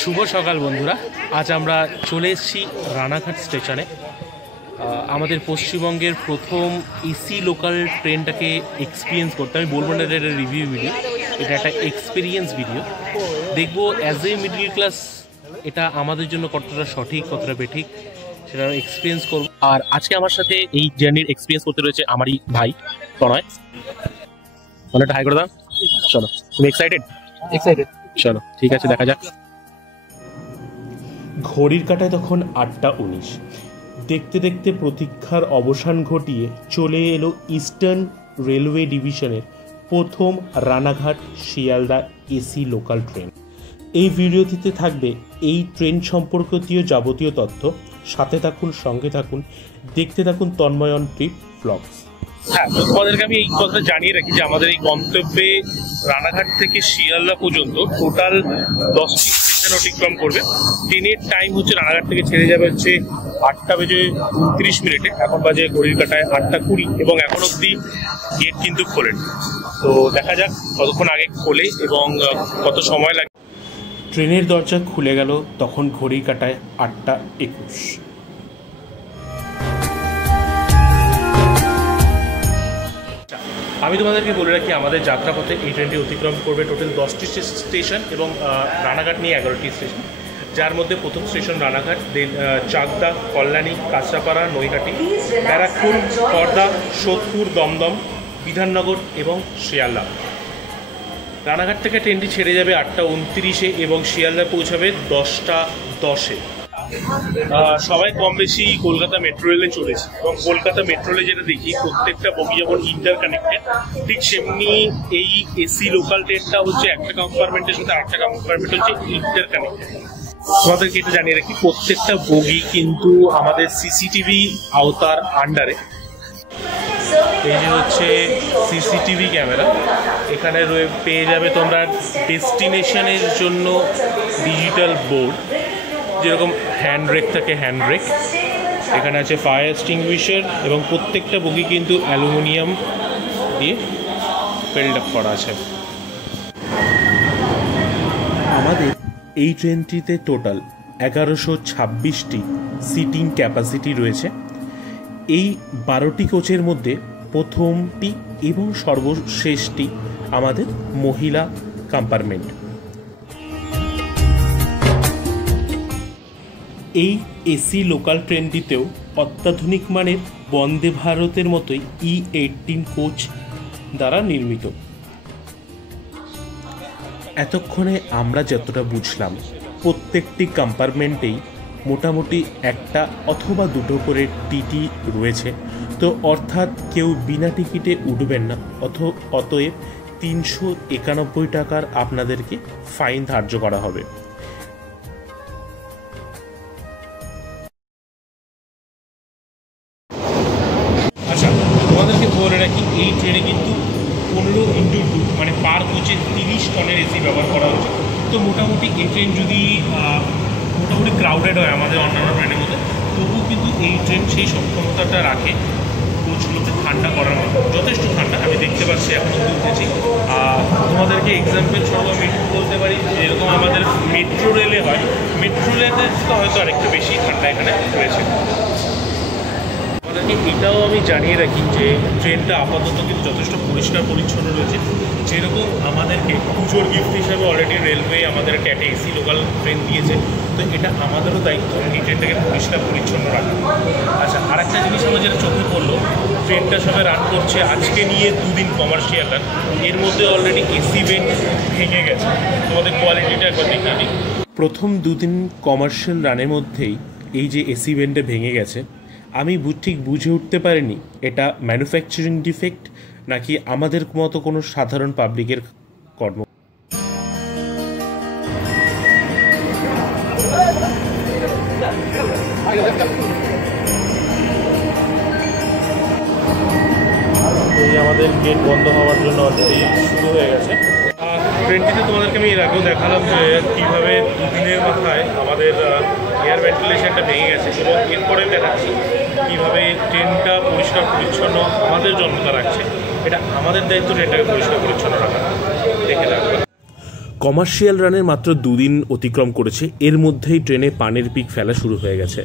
শুভ সকাল বন্ধুরা, আজ আমরা চলে এসেছি রানাঘাট স্টেশনে। আমাদের পশ্চিমবঙ্গের প্রথম এসি লোকাল ট্রেনটাকে এক্সপিরিয়েন্স করতে। আমি বলবো না এটা একটা রিভিউ ভিডিও, এটা একটা এক্সপিরিয়েন্স ভিডিও। দেখবো অ্যাজ এ মিডল ক্লাস এটা আমাদের জন্য কতটা সঠিক কতটা বেঠিক সেটা এক্সপিরিয়েন্স করবো। আর আজকে আমার সাথে এই জার্নির এক্সপিরিয়েন্স করতে রয়েছে আমারই ভাই প্রণয়। একটা হাই করে দাও। চলো, তুমি এক্সাইটেড? চলো ঠিক আছে, দেখা যাক। ঘড়ির কাঁটায় তখন 8:19। দেখতে দেখতে প্রতীক্ষার অবসান ঘটিয়ে চলে এলো ইস্টার্ন রেলওয়ে ডিভিশনের প্রথম Ranaghat Sealdah AC local train. এই ভিডিওটিতে থাকবে এই ট্রেন সম্পর্কিত যাবতীয় তথ্য। সাথে থাকুন, সঙ্গে থাকুন, দেখতে থাকুন তন্ময়ন ট্রিপ ব্লগস। হ্যাঁ, তোমাদেরকে আমি এই কথা জানিয়ে রাখি যে আমাদের এই গন্তব্যে রানাঘাট থেকে শিয়ালদা পর্যন্ত টোটাল 10টি স্টেশন অতিক্রম করবে। ট্রেনের টাইম হচ্ছে রানাঘাট থেকে ছেড়ে যাবে হচ্ছে 8:29। এখন বাজে ঘড়ির কাঁটায় 8:20 এবং এখন অবধি গেট কিন্তু খোলেন। তো দেখা যাক কতক্ষণ আগে খোলে এবং কত সময় লাগে। ট্রেনের দরজা খুলে গেল তখন ঘড়ির কাঁটায় 8:21। আমি তোমাদেরকে বলে রাখি আমাদের যাত্রাপথে এই ট্রেনটি অতিক্রম করবে টোটাল 10টি স্টেশন এবং রানাঘাট নিয়ে 11টি স্টেশন, যার মধ্যে প্রথম স্টেশন রানাঘাট, দেন চাকদা, কল্যাণী, কাঁচরাপাড়া, নৈহাটি, ব্যারাকপুর, খড়দা, সোদপুর, দমদম, বিধাননগর এবং শিয়ালদা। রানাঘাট থেকে ট্রেনটি ছেড়ে যাবে 8:29 এবং শিয়ালদা পৌঁছাবে 10:10। সবাই কম বেশি কলকাতা মেট্রো রেলে চলেছে এবং কলকাতা মেট্রো রেলে যেটা দেখি প্রত্যেকটা বগি যেমন ইন্টারকানেক্টেড, ঠিক সেমনি এই এসি লোকাল ট্রেনটা হচ্ছে একটা কম্পার্টমেন্টের সাথে আরেকটা কম্পার্টমেন্ট হচ্ছে ইন্টারকানেক্টেড। তোমাদেরকে এটা জানিয়ে রাখি প্রত্যেকটা বগি কিন্তু আমাদের সিসিটিভি আওতার আন্ডারে। এই যে হচ্ছে সিসিটিভি ক্যামেরা, এখানে পেয়ে যাবে তোমরা ডেস্টিনেশনের জন্য ডিজিটাল বোর্ড, যেরকম হ্যান্ড ব্রেক থাকে হ্যান্ড ব্রেক, এখানে আছে ফায়ার এক্সটিংগুইশার এবং প্রত্যেকটা বগি কিন্তু অ্যালুমিনিয়াম দিয়ে ফিল্ড আপ করা আছে। আমাদের এই ট্রেনটিতে টোটাল 1126টি সিটিং ক্যাপাসিটি রয়েছে। এই 12টি কোচের মধ্যে প্রথমটি এবং সর্বশেষটি আমাদের মহিলা কম্পার্টমেন্ট। এই এসি লোকাল ট্রেনটিতেও অত্যাধুনিক মানের বন্দে ভারতের মতোই E18 কোচ দ্বারা নির্মিত। এতক্ষণে আমরা যতটা বুঝলাম প্রত্যেকটি কম্পার্টমেন্টেই মোটামুটি একটা অথবা দুটো করে টিটি রয়েছে। তো অর্থাৎ কেউ বিনা টিকিটে উঠবেন না, অতএব 391 টাকার আপনাদেরকে ফাইন ধার্য করা হবে। আচ্ছা, তোমাদেরকে বলে রাখি এই ট্রেনে কিন্তু 15x2 মানে পার কোচে 30 টনের এসি ব্যবহার করা হচ্ছে। তো মোটামুটি এই ট্রেন যদি মোটামুটি ক্রাউডেড হয় আমাদের অন্যান্য ট্রেনের মধ্যে, তবুও কিন্তু এই ট্রেন সেই সক্ষমতাটা রাখে কোচগুলোতে ঠান্ডা করার মতো। যথেষ্ট ঠান্ডা, আমি দেখতে পাচ্ছি এখন অব্দি উঠেছি। তোমাদেরকে এক্সাম্পল স্বরূপ আমি বলতে পারি যেরকম আমাদের মেট্রো রেলে হয়, মেট্রো রেলে তো হয়তো আরেকটু বেশি ঠান্ডা এখানে রয়েছে। আপনাদেরকে এটাও আমি জানিয়ে রাখি যে ট্রেনটা আপাতত কিন্তু যথেষ্ট পরিষ্কার পরিচ্ছন্ন রয়েছে। যেরকম আমাদেরকে পুজোর গিফট হিসাবে অলরেডি রেলওয়ে আমাদেরকে একটা এসি লোকাল ট্রেন দিয়েছে, তো এটা আমাদেরও দায়িত্ব এই ট্রেনটাকে পরিষ্কার পরিচ্ছন্ন রাখা। আচ্ছা, আরেকটা জিনিস আমার যেটা চোখে পড়লো, ট্রেনটা সবাই রান করছে আজকে নিয়ে 2 দিন কমার্শিয়াল রান, এর মধ্যে অলরেডি এসি ভেন্ট ভেঙে গেছে। তোমাদের কোয়ালিটিটা একবার দেখিয়ে দিই। প্রথম 2 দিন কমার্শিয়াল রানের মধ্যেই এই যে এসি ভেন্টটা ভেঙে গেছে, আমি ঠিক বুঝে উঠতে পারিনি এটা ম্যানুফ্যাকচারিং ডিফেক্ট নাকি আমাদের মতো কোনো সাধারণ পাবলিকের কর্ম। এই আমাদের গেট বন্ধ হওয়ার জন্য অলরেডি শুরু হয়ে গেছে। ট্রেনটিতে তোমাদেরকে আমি এর আগেও দেখালাম যে কীভাবে 2 দিনের মাথায় আমাদের এয়ার ভেন্টিলেশনটা ভেঙে গেছে এবং এরপরে দেখাচ্ছি কীভাবে ট্রেনটা পরিষ্কার পরিচ্ছন্ন আমাদের জন্মতা রাখছে। এটা আমাদের দায়িত্ব ট্রেনটাকে পরিষ্কার পরিচ্ছন্ন রাখা। দেখে রাখবে। কমার্শিয়াল রানের মাত্র 2 দিন অতিক্রম করেছে, এর মধ্যেই ট্রেনে পানের পিক ফেলা শুরু হয়ে গেছে।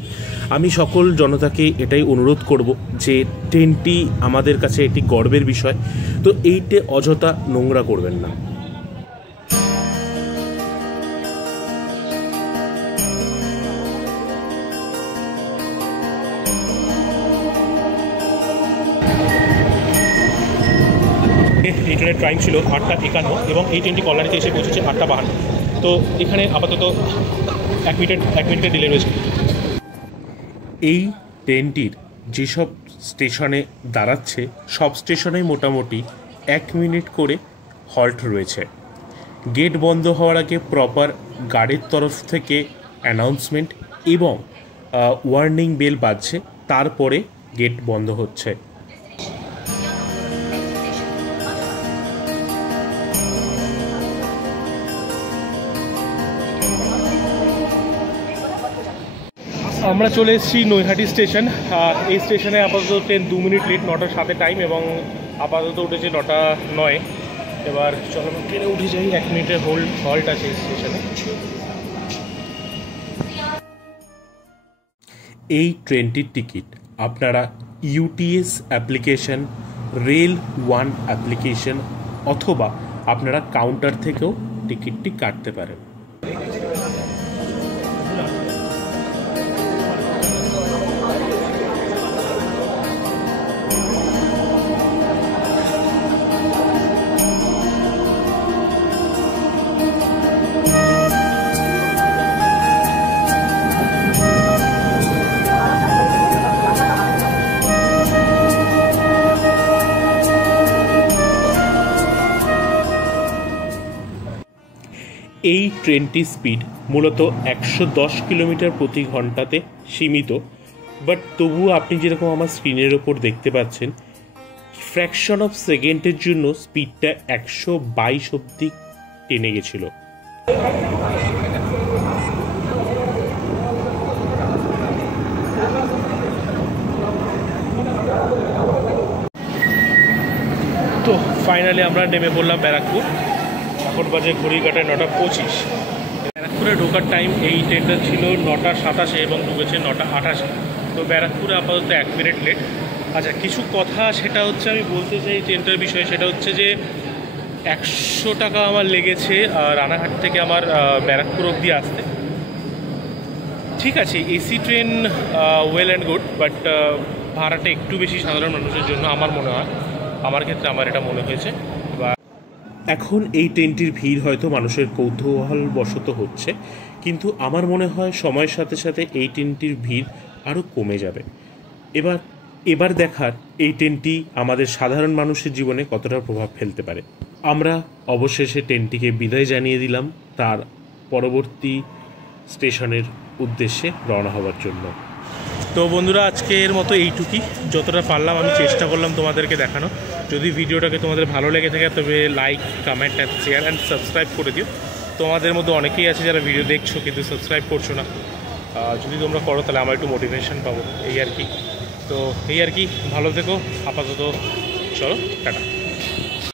আমি সকল জনতাকে এটাই অনুরোধ করব যে ট্রেনটি আমাদের কাছে একটি গর্বের বিষয়, তো এইটে অযথা নোংরা করবেন না। এই ট্রেনের টাইম ছিল 8:51 এবং এই ট্রেনটি কল্যাণীতে এসে পৌঁছেছে 8:52। তো এখানে আপাতত এক মিনিটের ডিলে রয়েছে। এই ট্রেনটির যেসব স্টেশনে দাঁড়াচ্ছে সব স্টেশনেই মোটামুটি 1 মিনিট করে হল্ট রয়েছে। গেট বন্ধ হওয়ার আগে প্রপার গাড়ির তরফ থেকে অ্যানাউন্সমেন্ট এবং ওয়ার্নিং বেল বাজছে, তারপরে গেট বন্ধ হচ্ছে। আমরা চলে এসেছি নৈহাটি স্টেশন। এই স্টেশনে আপাতত ট্রেন 2 মিনিট লেট, 9:07 টাইম, এবং আপাতত উঠেছে 9:09। এবার চলো ট্রেনে উঠে যাই। 1 মিনিটের হল্ট আছে এই স্টেশনে। এই ট্রেনটির টিকিট আপনারা UTS application, rail one application অথবা আপনারা কাউন্টার থেকেও টিকিটটি কাটতে পারেন। এই ট্রেনটির স্পিড মূলত 110 কিলোমিটার প্রতি ঘন্টাতে সীমিত, বাট তবুও আপনি যেরকম আমার স্ক্রিনের ওপর দেখতে পাচ্ছেন, ফ্র্যাকশন অফ সেকেন্ডের জন্য স্পিডটা 122 অবধি টেনে গেছিল। তো ফাইনালি আমরা নেমে পড়লাম ব্যারাকপুর। এখন বাজে ঘড়ি কাটায় 9:25। ব্যারাকপুরে ঢোকার টাইম এই ট্রেনটা ছিল 9:27 এবং ঢুকেছে 9:28। তো ব্যারাকপুরে আপাতত 1 মিনিট লেট। আচ্ছা, কিছু কথা সেটা হচ্ছে আমি বলতে চাই ট্রেনটার বিষয়ে, সেটা হচ্ছে যে 100 টাকা আমার লেগেছে রানাঘাট থেকে আমার ব্যারাকপুর অবধি আসতে। ঠিক আছে, AC train well and good, but ভাড়াটা একটু বেশি সাধারণ মানুষের জন্য আমার মনে হয়। আমার ক্ষেত্রে আমার এটা মনে হয়েছে। এখন এই ট্রেনটির ভিড় হয়তো মানুষের কৌতূহলবশত হচ্ছে, কিন্তু আমার মনে হয় সময়ের সাথে সাথে এই ট্রেনটির ভিড় আরও কমে যাবে। এবার দেখার এই ট্রেনটি আমাদের সাধারণ মানুষের জীবনে কতটা প্রভাব ফেলতে পারে। আমরা অবশেষে ট্রেনটিকে বিদায় জানিয়ে দিলাম তার পরবর্তী স্টেশনের উদ্দেশ্যে রওনা হওয়ার জন্য। তো বন্ধুরা, আজকের মতো এইটুকুই। যতটা পারলাম আমি চেষ্টা করলাম তোমাদেরকে দেখানো। যদি ভিডিওটাকে তোমাদের ভালো লেগে থাকে তবে like, comment and share and subscribe করে দিও। তোমাদের মধ্যে অনেকেই আছে যারা ভিডিও দেখছো কিন্তু সাবস্ক্রাইব করছো না। যদি তোমরা করো তাহলে আমার একটু মোটিভেশন পাবো, এই আর কি। তো এই আর কি, ভালো থেকো। আপাতত চলো, টাটা।